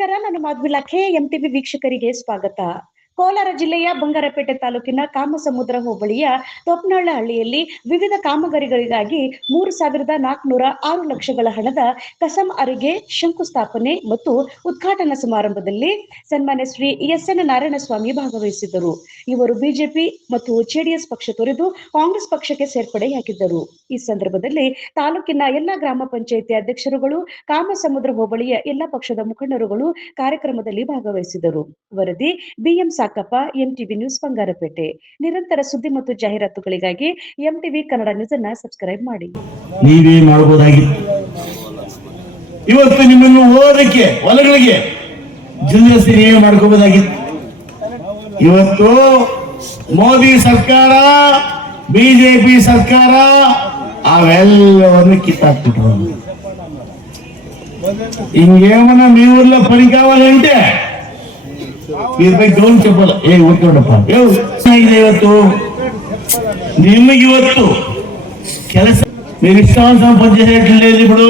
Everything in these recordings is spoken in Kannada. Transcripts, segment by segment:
ನಮಸ್ಕಾರ. ನಾನು ಮಾಧವಿಲಾಖೆ. ಎಂಟಿವಿ ವೀಕ್ಷಕರಿಗೆ ಸ್ವಾಗತ. ಕೋಲಾರ ಜಿಲ್ಲೆಯ ಬಂಗಾರಪೇಟೆ ತಾಲೂಕಿನ ಕಾಮಸಮುದ್ರ ಹೋಬಳಿಯ ತೊಪ್ನಳ್ಳ ಹಳ್ಳಿಯಲ್ಲಿ ವಿವಿಧ ಕಾಮಗಾರಿಗಳಿಗಾಗಿ 3,406 ಲಕ್ಷಗಳ ಹಣದ ಕಸಂ ಅರಿಗೆ ಶಂಕುಸ್ಥಾಪನೆ ಮತ್ತು ಉದ್ಘಾಟನಾ ಸಮಾರಂಭದಲ್ಲಿ ಸನ್ಮಾನ್ಯ ಶ್ರೀ ಎಸ್.ಎನ್. ನಾರಾಯಣಸ್ವಾಮಿ ಭಾಗವಹಿಸಿದ್ದರು. ಇವರು ಬಿಜೆಪಿ ಮತ್ತು ಜೆಡಿಎಸ್ ಪಕ್ಷ ತೊರೆದು ಕಾಂಗ್ರೆಸ್ ಪಕ್ಷಕ್ಕೆ ಸೇರ್ಪಡೆಯಾಗಿದ್ದರು. ಈ ಸಂದರ್ಭದಲ್ಲಿ ತಾಲೂಕಿನ ಎಲ್ಲ ಗ್ರಾಮ ಪಂಚಾಯಿತಿ ಅಧ್ಯಕ್ಷರುಗಳು, ಕಾಮಸಮುದ್ರ ಹೋಬಳಿಯ ಎಲ್ಲ ಪಕ್ಷದ ಮುಖಂಡರುಗಳು ಕಾರ್ಯಕ್ರಮದಲ್ಲಿ ಭಾಗವಹಿಸಿದರು. ವರದಿ ಬಿಎಂ ಸಾಕಪ್ಪ, ಎಂಟಿವಿ ನ್ಯೂಸ್, ಬಂಗಾರಪೇಟೆ. ನಿರಂತರ ಸುದ್ದಿ ಮತ್ತು ಜಾಹೀರಾತುಗಳಿಗಾಗಿ ಎಂಟಿವಿ ಕನ್ನಡ ನ್ಯೂಸ್ ಅನ್ನು ಸಬ್ಸ್ಕ್ರೈಬ್ ಮಾಡಿ. ನೀವೇ ಮಾಡಬಹುದಾಗಿತ್ತು. ಇವತ್ತು ನಿಮ್ಮನ್ನು ಓದಕ್ಕೆ ಹೊಲಗಳಿಗೆ ಜಿಲ್ಲೆಸಿ ನೀವೇ ಮಾಡ್ಕೋಬಹುದಾಗಿತ್ತು. ಇವತ್ತು ಮೋದಿ ಸರ್ಕಾರ, ಬಿಜೆಪಿ ಸರ್ಕಾರ ಅವೆಲ್ಲವನ್ನು ಕಿತ್ತಾಕ್ಬಿಟ್ರು. ఇంకేమన్నా మీ ఊర్లో పని కావాలంటే గౌన్ చెప్పాలి. ఊరుకోండప్ప, ಇವತ್ತು ನಿಮಗೆ ಇವತ್ತು ಕೆಲಸ మీరు ఇష్టానుసారం పనిచేసేట్లేదు. ఇప్పుడు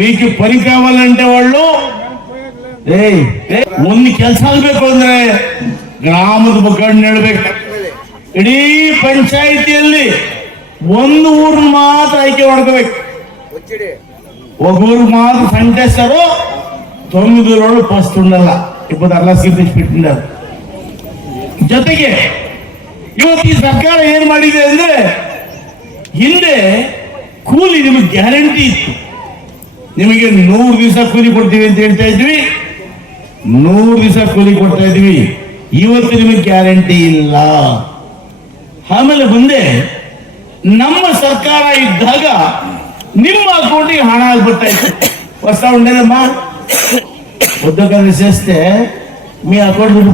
మీకు పని కావాలంటే వాళ్ళు ಒಂದು ಕೆಲಸ ಆಗಬೇಕು ಅಂದ್ರೆ ಗ್ರಾಮದ ಮುಖಂಡ ಹೇಳ್ಬೇಕು. ಇಡೀ ಪಂಚಾಯಿತಿಯಲ್ಲಿ ಒಂದು ಊರನ್ನ ಮಾತ್ರ ಆಯ್ಕೆ ಮಾಡ್ಕೋಬೇಕು. ఒక్కరు మాత్రం సంటేస్తారు. 9 రోజులు ఫస్ట్ ఉండాల. ఇప్పుడు అలా సీరియస్ పెట్టినారు. ಜೊತೆಗೆ ಇವತ್ತು ಈ ಸರ್ಕಾರ ಏನ್ ಮಾಡಿದೆ ಅಂದ್ರೆ, ಹಿಂದೆ ಕೂಲಿ ನಿಮಗೆ ಗ್ಯಾರಂಟಿ ಇತ್ತು. ನಿಮಗೆ 100 ದಿವಸ ಕೂಲಿ ಕೊಡ್ತೀವಿ ಅಂತ ಹೇಳ್ತಾ ಇದ್ವಿ. 100 ದಿವಸ ಕೂಲಿ ಕೊಡ್ತಾ ಇದ್ವಿ. ಇವತ್ತು ನಿಮಗೆ ಗ್ಯಾರಂಟಿ ಇಲ್ಲ. ಆಮೇಲೆ ಮುಂದೆ ನಮ್ಮ ಸರ್ಕಾರ ಇದ್ದಾಗ ನಿಮ್ಮ అకౌంట్కి హణ ಆಗ್ಬಿಡ್ತಾ వస్తా ఉండేదమ్మా. ఉద్యోగాలు చేస్తే మీ అకౌంట్ దుడ్డు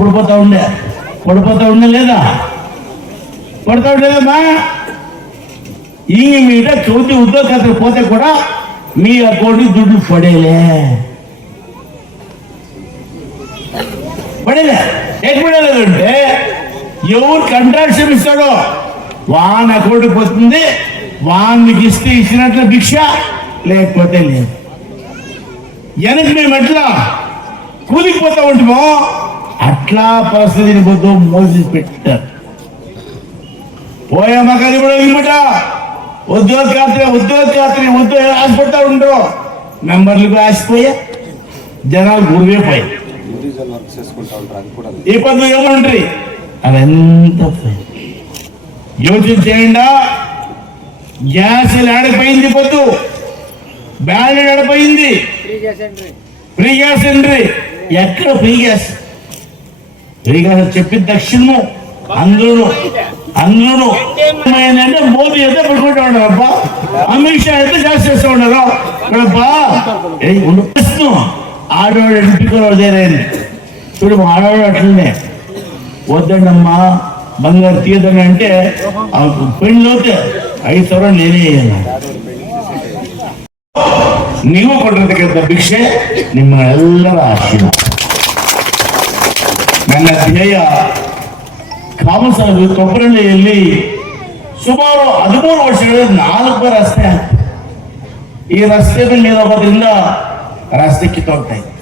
పడిపోతా ఉండే లేదా? పడతా ఉండేదమ్మా. ఈ మీద చౌతి ఉద్యోగ ఖాతాకు పోతే కూడా మీ అకౌంట్కి దుడ్డు పడేలే. ఎటు పడేలేదంటే ఎవరు కంట్రాక్షన్ ఇస్తాడో వాన్ అకౌంట్కి పోతుంది. వానికి ఇస్తే ఇచ్చినట్ల భిక్ష, లేకపోతే లేదు. వెనక్కి మేము ఎట్లా కూలిపోతా ఉంటామో అట్లా పరిస్థితిని పొద్దు మోసి పెట్టారు. పోయామా కదా ఇప్పుడు ఇమ్మట ఉద్యోగ ఆశపడతా ఉండరు. మెంబర్లకు ఆశపోయా, జనాలు గురివే పోయి ఈ పద్ధతి ఏమంటారు. అదంత యోచన చేయండి. గ్యాస్ ఏడపోయింది, పొద్దు బ్యాలెట్ ఏడపోయింది. ఫ్రీ గ్యాస్ అండి. ఎక్కడ ఫ్రీ గ్యాస్ చెప్పి దక్షిణము అందరూ ఏంటంటే మోదీ అయితే పడుకుంటా ఉన్నారు. అబ్బా అమిత్ షా అయితే గ్యాస్ చేస్తూ ఉన్నారు. ఆడవాడు ఎంపికలు చూడు, ఆడవాడు అట్లనే వద్దండమ్మా బంగారు తీయదని అంటే పెళ్ళిలోతే 5,000 నేనే ನೀವು ಕೊಟ್ಟಿರ್ತಕ್ಕಂಥ ಭಿಕ್ಷೆ ನಿಮ್ಮ ಎಲ್ಲರ ಆಶೀರ್ವಾದ. ನನ್ನ ಧ್ಯೇಯ ಕಾಮಸಮುದ್ರ ಕೊಪ್ಪರಳ್ಳಿಯಲ್ಲಿ ಸುಮಾರು 13 ವರ್ಷಗಳಲ್ಲಿ 4 ರಸ್ತೆ ಆಗ್ತದೆ. ಈ ರಸ್ತೆ ಮೇಲೆ ನೀರು ಹೋಗೋದ್ರಿಂದ ರಸ್ತೆ ಕಿತ್ತೋಗ್ತಾ ಇತ್ತು.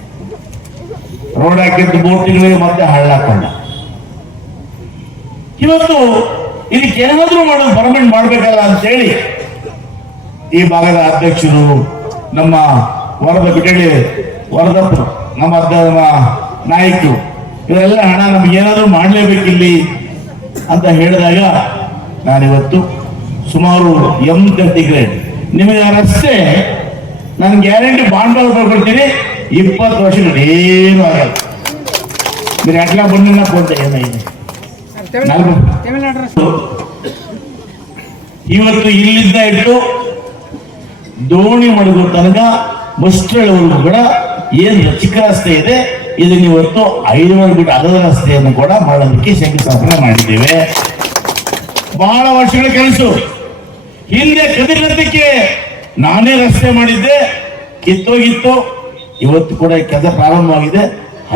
ರೋಡ್ ಹಾಕಿದ್ದು 3 ತಿಂಗಳಿಗೆ ಮತ್ತೆ ಹಳ್ಳಾಕೊಂಡ. ಇವತ್ತು ಇದಕ್ಕೆ ಏನಾದ್ರೂ ಮಾಡೋದು ಪರ್ಮನೆಂಟ್ ಮಾಡ್ಬೇಕಲ್ಲ ಅಂತೇಳಿ ಈ ಭಾಗದ ಅಧ್ಯಕ್ಷರು, ನಮ್ಮ ವರದ ಬಿಟಳಿ ವರದಪ್ಪರು, ನಮ್ಮ ನಾಯಕರು ಇವರೆಲ್ಲ ಹಣ ನಮ್ಗೆ ಏನಾದ್ರೂ ಮಾಡ್ಲೇಬೇಕಿಲ್ಲಿ ಅಂತ ಹೇಳಿದಾಗ ನಾನಿವತ್ತು ಸುಮಾರು 80 ಗ್ರೇಡ್ ನಿಮಗೆ ಆ ರಸ್ತೆ ನಾನು ಗ್ಯಾರಂಟಿ ಬಾಂಡ್ ಕೊಡ್ತೀನಿ. 20 ವರ್ಷಗಳು ಏನು ಆಗಲ್ಲ. మీరు ఎట్లా బండినా పోతే ఏమైంది. ಇವತ್ತು ಇಲ್ಲಿಂದ ಇಟ್ಟು ದೋಣಿ ಮಡಗು ತನಕ ಮುಷ್ಟಳವರೆಗೂ ಕೂಡ ಏನು ಚಿಕ್ಕ ರಸ್ತೆ ಇದೆ, ಇದನ್ನು ಇವತ್ತು 5 ಬಿಟ್ಟು ಅಗದ ರಸ್ತೆಯನ್ನು ಕೂಡ ಮಾಡೋದಕ್ಕೆ ಶಂಕುಸ್ಥಾಪನೆ ಮಾಡಿದ್ದೇವೆ. ಬಹಳ ವರ್ಷಗಳ ಕೆಲಸ. ಹಿಂದೆ ಕದಿರಕ್ಕೆ ನಾನೇ ರಸ್ತೆ ಮಾಡಿದ್ದೆ, ಕಿತ್ತೋಗಿತ್ತು. ಇವತ್ತು ಕೂಡ ಕೆಲಸ ಪ್ರಾರಂಭವಾಗಿದೆ.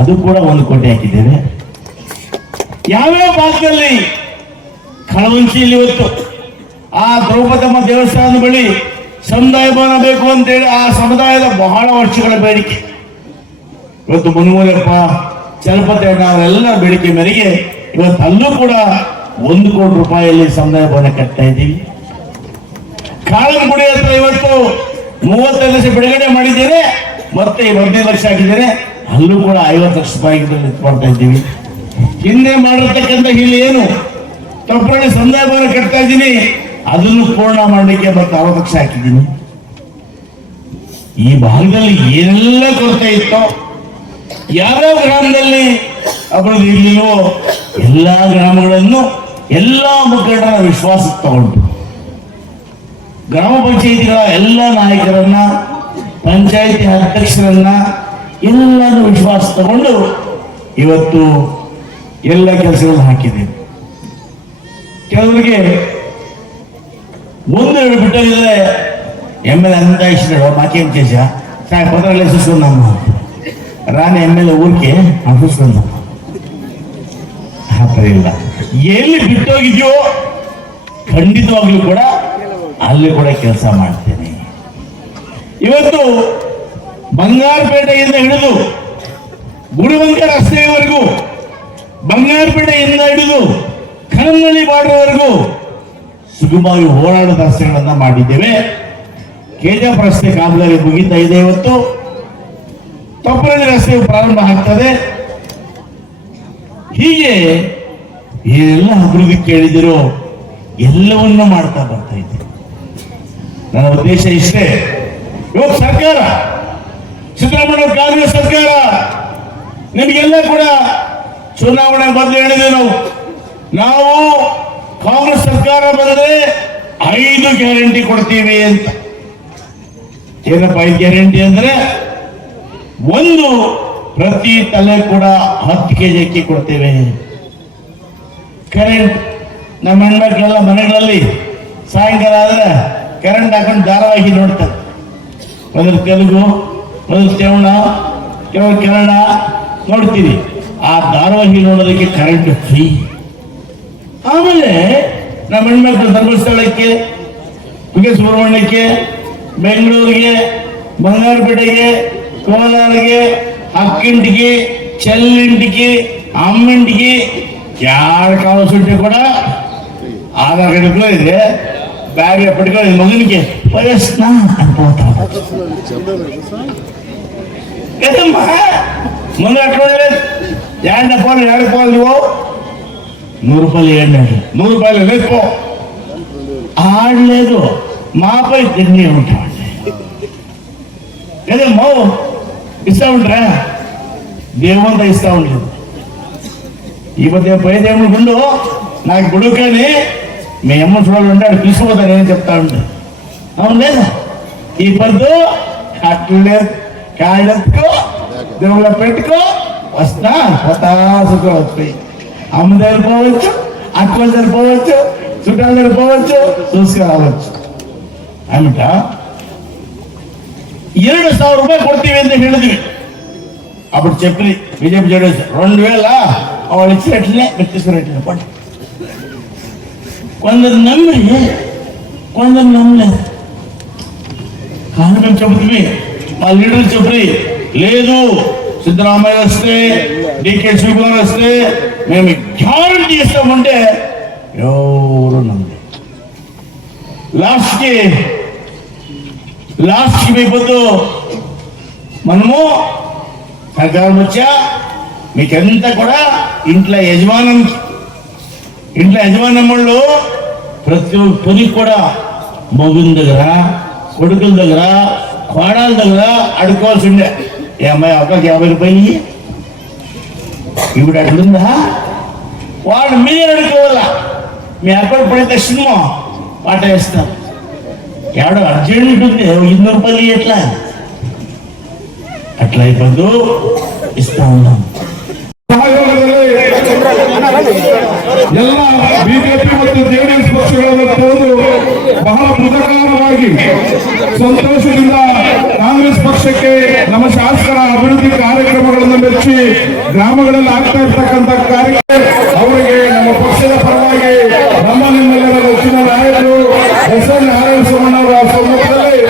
ಅದು ಕೂಡ 1 ಕೋಟಿ ಹಾಕಿದ್ದೇವೆ. ಯಾವ್ಯಾವ ಭಾಗದಲ್ಲಿ ಕಳವಂಚಿಯಲ್ಲಿ ಇವತ್ತು ಆ ದ್ರೌಪದಮ್ಮ ದೇವಸ್ಥಾನದ ಬಳಿ ಸಮುದಾಯ ಭವನ ಬೇಕು ಅಂತೇಳಿ ಆ ಸಮುದಾಯದ ಬಹಳ ವರ್ಷಗಳ ಬೇಡಿಕೆ. ಇವತ್ತು ಮುನುಮೂಲಪ್ಪ ಚಲಪತಿ ಅಣ್ಣ ಅವರೆಲ್ಲ ಬೇಡಿಕೆ ಮೇರೆಗೆ ಇವತ್ತು ಅಲ್ಲೂ ಕೂಡ 1 ಕೋಟಿ ರೂಪಾಯಿಯಲ್ಲಿ ಸಮುದಾಯ ಭವನ ಕಟ್ತಾ ಇದ್ದೀವಿ. ಕಾಳಂಗುಡಿ ಹತ್ರ ಇವತ್ತು 35 ಲಕ್ಷ ಬಿಡುಗಡೆ ಮಾಡಿದ್ದೇನೆ, ಮತ್ತೆ 15 ಲಕ್ಷ ಆಗಿದ್ದೇನೆ, ಅಲ್ಲೂ ಕೂಡ 50 ಲಕ್ಷ ರೂಪಾಯಿ ಮಾಡ್ತಾ ಇದ್ದೀವಿ. ಹಿಂದೆ ಮಾಡಿರ್ತಕ್ಕಂಥ ಇಲ್ಲಿ ಏನು ತೊಪ್ಪಳ್ಳಿ ಸಮುದಾಯ ಭವನ ಕಟ್ತಾ ಇದ್ದೀನಿ, ಅದನ್ನು ಪೂರ್ಣ ಮಾಡಲಿಕ್ಕೆ ಮತ್ತೆ 60 ಲಕ್ಷ ಹಾಕಿದ್ದೀನಿ. ಈ ಭಾಗದಲ್ಲಿ ಏನೆಲ್ಲ ಕೊರತೆ ಇತ್ತೋ, ಯಾವ್ಯಾವ ಗ್ರಾಮದಲ್ಲಿ ಅಭಿವೃದ್ಧಿ ಇರಲಿಲ್ಲವೋ ಎಲ್ಲ ಗ್ರಾಮಗಳನ್ನು ಎಲ್ಲ ಮುಖಂಡರ ವಿಶ್ವಾಸಕ್ಕೆ ತಗೊಂಡು ಗ್ರಾಮ ಪಂಚಾಯಿತಿಗಳ ಎಲ್ಲ ನಾಯಕರನ್ನ, ಪಂಚಾಯಿತಿ ಅಧ್ಯಕ್ಷರನ್ನ ಎಲ್ಲರೂ ವಿಶ್ವಾಸ ತಗೊಂಡು ಇವತ್ತು ಎಲ್ಲ ಕೆಲಸಗಳನ್ನು ಹಾಕಿದ್ದೇವೆ. ಕೆಲವರಿಗೆ 1-2 ಬಿಟ್ಟೋಗಿದ್ರೆ ML ಅಂತ ಇಷ್ಟ ಮಾಕೇನ್ ಕೇಶ ಸಾಕು 15 ಲಕ್ಷ ನಮ್ಮ ರಾಣಿ ML ಊರಿಗೆ ಆಫೀಸ್ಕೊಂಡು ಇಲ್ಲ. ಎಲ್ಲಿ ಬಿಟ್ಟೋಗಿದ್ಯೋ ಖಂಡಿತವಾಗ್ಲೂ ಕೂಡ ಅಲ್ಲಿ ಕೂಡ ಕೆಲಸ ಮಾಡ್ತೇನೆ. ಇವತ್ತು ಬಂಗಾರಪೇಟೆಯಿಂದ ಹಿಡಿದು ಗುಡಿವಂಕ ರಸ್ತೆಯವರೆಗೂ, ಬಂಗಾರಪೇಟೆಯಿಂದ ಹಿಡಿದು ಕನ್ನಳ್ಳಿ ಬಾರ್ಡರ್ವರೆಗೂ ಸುಗಮವಾಗಿ ಓಡಾಡದ ರಸ್ತೆಗಳನ್ನ ಮಾಡಿದ್ದೇವೆ. ಕೆಜಾಪ್ ರಸ್ತೆ ಕಾಮಗಾರಿ ಮುಗಿತಾ ಇದೆ. ಇವತ್ತು ತೊಪ್ಪಳ್ಳಿ ರಸ್ತೆ ಪ್ರಾರಂಭ ಆಗ್ತದೆ. ಹೀಗೆ ಏನೆಲ್ಲ ಅಭಿವೃದ್ಧಿ ಕೇಳಿದಿರೋ ಎಲ್ಲವನ್ನೂ ಮಾಡ್ತಾ ಬರ್ತಾ ಇದ್ದೇವೆ. ನನ್ನ ಉದ್ದೇಶ ಇಷ್ಟೇ. ಇವತ್ತು ಸರ್ಕಾರ, ಸಿದ್ದರಾಮಯ್ಯ ಕಾಂಗ್ರೆಸ್ ಸರ್ಕಾರ, ನಿಮಗೆಲ್ಲ ಕೂಡ ಚುನಾವಣೆ ಬಂದು ಹೇಳಿದೆ ನಾವು ಕಾಂಗ್ರೆಸ್ ಸರ್ಕಾರ ಬಂದ್ರೆ 5 ಗ್ಯಾರಂಟಿ ಕೊಡ್ತೀವಿ ಅಂತ. ಏನಪ್ಪ 5 ಗ್ಯಾರಂಟಿ ಅಂದ್ರೆ, 1 ಪ್ರತಿ ತಲೆ ಕೂಡ 10 kg ಅಕ್ಕಿ ಕೊಡ್ತೇವೆ. ಕರೆಂಟ್ ನಮ್ಮ ಹೆಣ್ಮಕ್ಳೆಲ್ಲ ಮನೆಗಳಲ್ಲಿ ಸಾಯಂಕಾಲ ಆದ್ರೆ ಕರೆಂಟ್ ಹಾಕೊಂಡು ಧಾರಾವಾಹಿ ನೋಡ್ತಾರೆ. ಮೊದಲು ತೆಲುಗು, ಮೊದಲು ತಮಿಳ, ಕೆಲವರು ಕನ್ನಡ ನೋಡ್ತೀವಿ. ಆ ಧಾರಾವಾಹಿ ನೋಡೋದಕ್ಕೆ ಕರೆಂಟ್ ಫ್ರೀ. ಆಮೇಲೆ ನಮ್ಮ ಹೆಣ್ಮಕ್ಳು ಧರ್ಮಸ್ಥಳಕ್ಕೆ, ಕುಕ್ಕೆ ಸುಬ್ರಹ್ಮಣ್ಯಕ್ಕೆ, ಬೆಂಗಳೂರಿಗೆ, ಬಂಗಾರಪೇಟೆಗೆ, ಕೋಲಾರಿಗೆ, ಅಕ್ಕಿಂಟಿಗೆ, ಚೆಲ್ಲಿಂಟಿಗೆ, ಅಮ್ಮಿಂಟಿಗೆ ಯಾರು ಕಾಲ ಸುಟ್ಟಿ ಕೂಡ ಆಧಾರ್ ಕಾರ್ಡ್ ಇದೆ, ಬ್ಯಾಗ್ ಪಟ್ಕೊಳ್ಳಿ ಮಗನಿಗೆ ವಯಸ್ನ ಮುಂದೆ ಹಾಕೊಂಡ್ರೆ 2 ರೂಪಾಯಿ ನೀವು 100 ರೂಪಾಯಿ ಎಣ್ಣೆ, 100 ರೂಪಾಯಿ ಬೇಕು ಆಡ್లేదు మాపై తిండి ఉంటామండి. లేదా మావు ఇస్తా ఉంటారా, దేవుంతా ఇస్తా ఉండలేదు. ఈ మధ్య పోయేదేమో గుండు నాకు గుడు, కానీ మీ అమ్మ చూడాలి ఉంటే అక్కడ తీసుకుపోతాను నేను చెప్తా ఉంటా. అవును లేదా? ఈ పొద్దు అట్లే కాళ్ళెత్తుకో, దేవుళ్ళ పెట్టుకో, వస్తా హతాసుగా వస్తాయి. అమ్మ దగ్గర పోవచ్చు, అక్కల దగ్గర పోవచ్చు, చుట్టాల దగ్గర పోవచ్చు, చూసుకురావచ్చు. ಅಮಿಟ 2,000 ರೂಪಾಯಿ ಕೊಡ್ತೀವಿ ಅಂತ ಹೇಳಿದ್ವಿ. అప్పుడు చెప్పి బిజెపి జేడీఎస్ 2,000 వాళ్ళు ఇచ్చినట్లే తీసుకున్నట్లే పండి. కొందరు నమ్మి, కొందరు నమ్మలేదు. కానీ మేము చెబుతుంది, మా లీడర్లు చెప్పి లేదు సిద్ధరామయ్య వస్తే, డికే శివకుమార్ వస్తే మేము గ్యారంటీ ఇస్తామంటే ఎవరు నమ్మలేదు. లాస్ట్కి అయిపోతూ మనము సర్కారం వచ్చా మీకంతా కూడా ఇంట్లో యజమానం వాళ్ళు ప్రతి పొదికి కూడా మగుల దగ్గర, కొడుకుల దగ్గర, కోడల దగ్గర అడుకోవాల్సి ఉండే. ఏ అమ్మాయి ఒక్కరికి 50 రూపాయలు ఇప్పుడు అట్లుందా? వాడు మీరు అడుకోవాలా. మీ అక్కడ పడితే సినిమా పాట వేస్తారు. ఎవడో అర్జెంట్ ఉంటుంది, 200 రూపాయలు ఎట్లా అట్లా అయిపోద్దు, ఇస్తా ఉన్నాం. ಎಲ್ಲ ಬಿಜೆಪಿ ಮತ್ತು ಜೆಡಿಎಸ್ ಪಕ್ಷಗಳನ್ನು ತಂದು ಬಹಳ ಮುದಕರವಾಗಿ ಸಂತೋಷದಿಂದ ಕಾಂಗ್ರೆಸ್ ಪಕ್ಷಕ್ಕೆ ನಮ್ಮ ಶಾಸಕರ ಅಭಿವೃದ್ಧಿ ಕಾರ್ಯಕ್ರಮಗಳನ್ನು ಮೆಚ್ಚಿ ಗ್ರಾಮಗಳಲ್ಲಿ ಆಗ್ತಾ ಇರ್ತಕ್ಕಂಥ ಕಾರ್ಯಕ್ರಮ ಅವರಿಗೆ ನಮ್ಮ ಪಕ್ಷದ ಪರವಾಗಿ ನಮ್ಮ ನಿಮ್ಮೆಲ್ಲರ ನೆಚ್ಚಿನ ನಾಯಕರು SN ನಾರಾಯಣಸ್ವಾಮಿ ಅವರ ಸಮ್ಮುಖದಲ್ಲಿ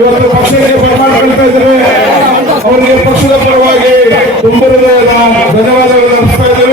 ಇವತ್ತು ಪಕ್ಷಕ್ಕೆ ಬರಮಾಡ್ಕೊಳ್ತಾ ಇದ್ದಾರೆ. ಅವರಿಗೆ ಪಕ್ಷದ ಪರವಾಗಿ ತುಂಬ ಹೃದಯದ ಧನ್ಯವಾದಗಳನ್ನು ಅರ್ಪಿಸ್ತಾ ಇದ್ದೇನೆ.